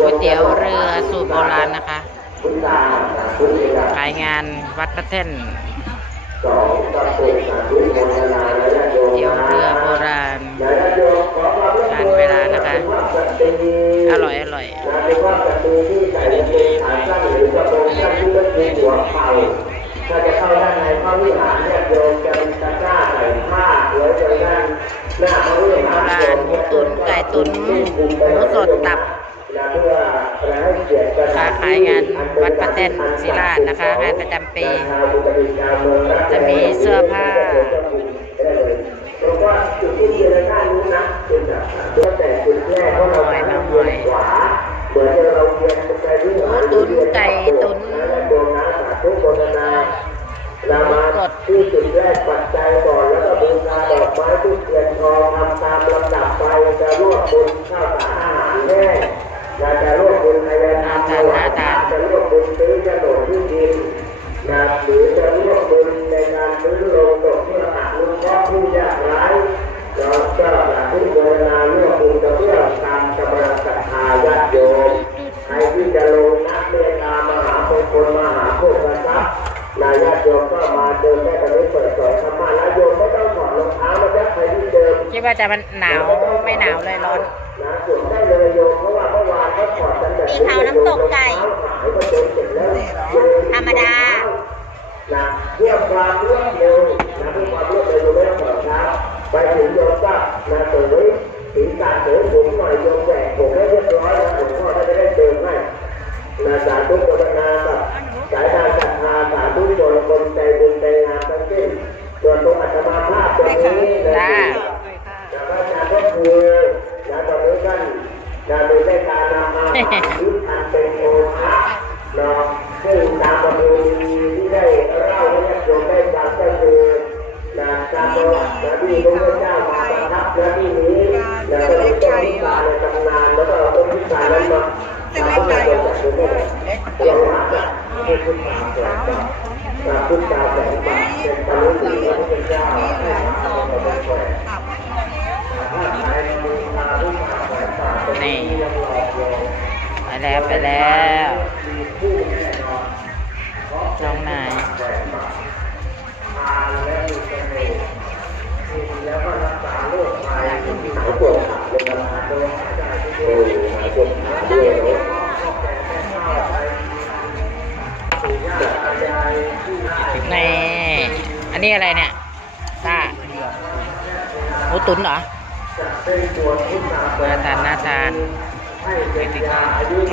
ก๋วยเตี๋ยวเรือสูตรโบราณนะคะขายงานวัดพระแท่นเตี๋ยวเรือโบราณงานเวลานะคะ อร่อยอร่อยถ้าจะเข้าด้านในพระวิหารเนี่ยโยมจะมีตะกร้าใส่ผ้าไว้ไว้ด้านหน้าพระวิหารโบราณหมูตุ๋นไก่ตุ๋นหมูสดตับ เพื่อให้เกียรติกัน ค้า ขายงานวัดพระแท่นศิลาชนะคะ งานประจำปี จะมีเสื้อผ้าเพราะว่าจุดที่เจอด้านนู้นนะเป็นแบบตัวแต่จุดแรกเพราะเราทำเวียนขวาหอยตุนไก่ตุนนำสามานามาที่จุดแรกปัจจัยก่อนแล้วก็บูชาดอกไม้ทุกเทียนทองทำตามลำดับไปจะรวบบุญข้าวสารอาหารแห้งนะจะ ที่ดินนะหรือจะรวบบุญในการซื้อโลงศพเพื่อหักลุกเคราะห์ผู้ยากไร้เราก็อยากที่โมทนารวบบุญจะเพื่อตามกำลังศรัทธาญาติโยมใครที่จะลงนักเมตตามหามงคลมหาโภคทรัพย์นายญาติโยมก็มาเจอแม่ตอนนี้เปิดสอนธรรมะแล้วโยมไม่ต้องถอดรองเท้ามาจะใครที่เจอคิดว่าจะมันหนาวไม่หนาวเลยร้อนนะสวมได้เลยโยมเพราะว่าเมื่อวานเขาถอดกันแบบมีขาวน้ำตกไก่หายก็ เจอเสร็จแล้วโยธรรมดาเพื่อความรวดเร็วนะเพื่อความรวดเร็วโยมไม่ต้องถอดรองเท้าไปถึงโยมก็นะเสยถึงการเสยผมหน่อยโยมแหวกผมให้เรียบร้อยแล้วผมก็จะได้เดินให้นาสาธุโมทน นะการประวัตินะที่พระพุทธเจ้ามาประทับณที่นี้นะก็ต้นพิสารในตำนานแล้วก็เอาต้นพิสารนั้นมาเส้นเล็กไก่ยังหาจะให้คุณตาแสงบาทตาคุณตาแสงบาทเป็นตาลุสีพระพุทธเจ้าให้หาทางมาเป็นแขวนถ้าใครมีตาลูกตาแสงบาทเป็นที่ยังหลอกลวงไปแล้วไปแล้วมีผู้แน่นอนน้องนาย นนี้อะไรเนี่ยซ่าหมูตุ๋นเหรอน่าทานน่าทาน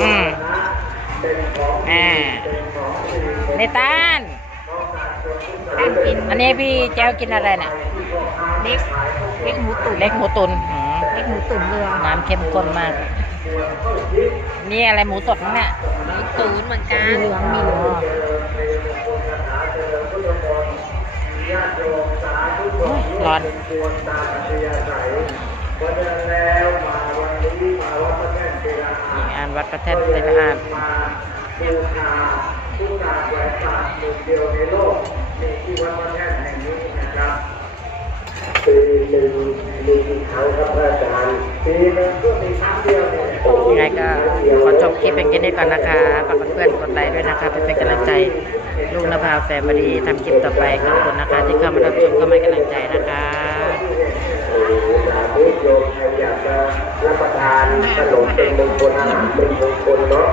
อืมอ่าในตาลอันนี้พี่แจ้วกินอะไรเนี่ยเล็กเล็กหมูตุ๋นเล็กหมูตุ๋นอืมเล็กหมูตุ๋นเรือน้ำเข้มข้นมาก นี่อะไรหมูสดมั้งเนี่ยหมูตุ๋นเหมือนกันมีเหลืองมีเหลืองโอ้ย ร้อนมีงานวัดพระแท่นเป็นอาดบูชาผู้ตาแหวนตาหนึ่งเดียวในโลกมีที่วัดพระแท่นแห่งนี้นะครับปีหนึ่งมีกี่ครั้งครับพระอาจารย์ปีหนึ่งก็มีครั้งเดียวเนี่ยยังไงก็ขอจบคลิปเป็นแค่นี้ก่อนนะคะฝากเพื่อนกดไลค์ด้วยนะคะเป็นกำลังใจ ลูกนภาแฟมิลีทำคลิปต่อไปขอบคุณนะคะ ที่เข้ามารับชมเข้ามาให้กำลังใจนะคะโยมใครอยากจะรับประทานขนมเป็นมงคลอาหารเป็นมงคลเนาะ